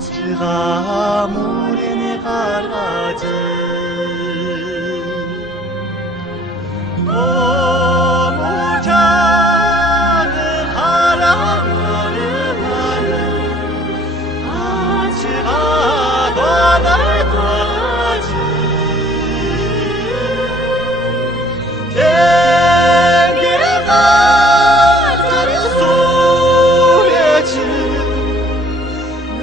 아지가 물에 내가 라지 너무 작은 바람을 나는 아지가 떠날 거지 댕기가 자리 소리지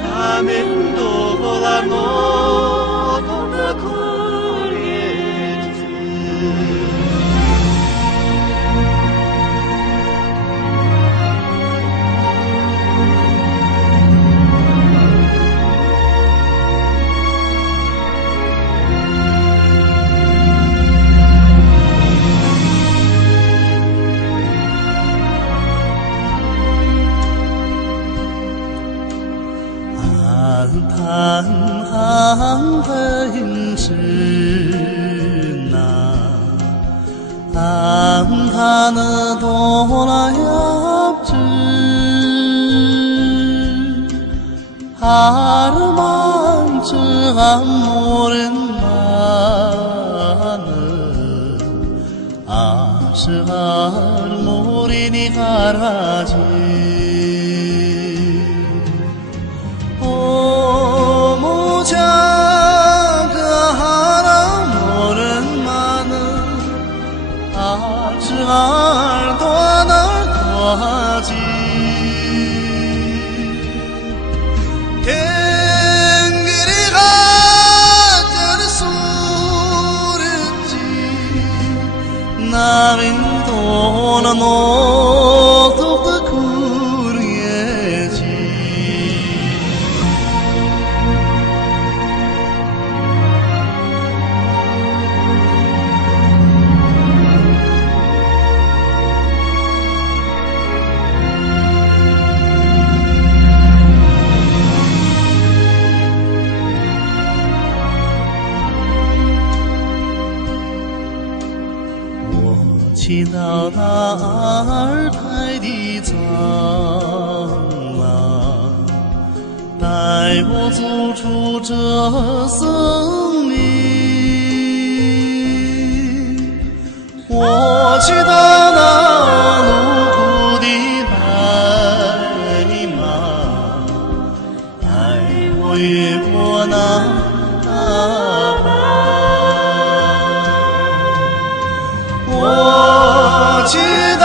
나는 돌아 너도 그리지 한탄한 행진나 한탄은 돌아야지 하루만쯤 모른다는 아시할 모리니 가라지 날 도와지 댕기리 가자는 소리지 나는 도나 너도 그리지祈祷他二胎的苍狼带我走出这森林我祈祷那路途的白马带我越过那大河我祈祷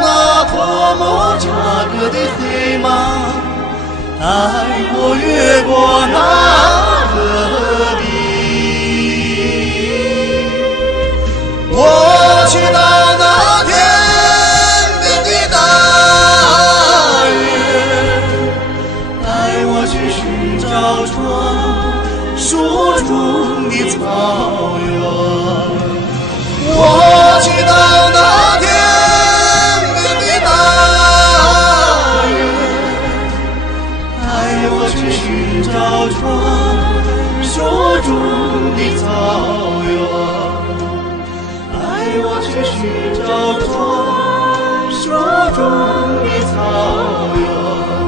那多么价格的黑马带我越过那河堤我祈祷那天边的大雁带我去寻找传说中的草原我祈祷那天边的大雁带我去寻找传说中的草原带我去寻找传说中的草原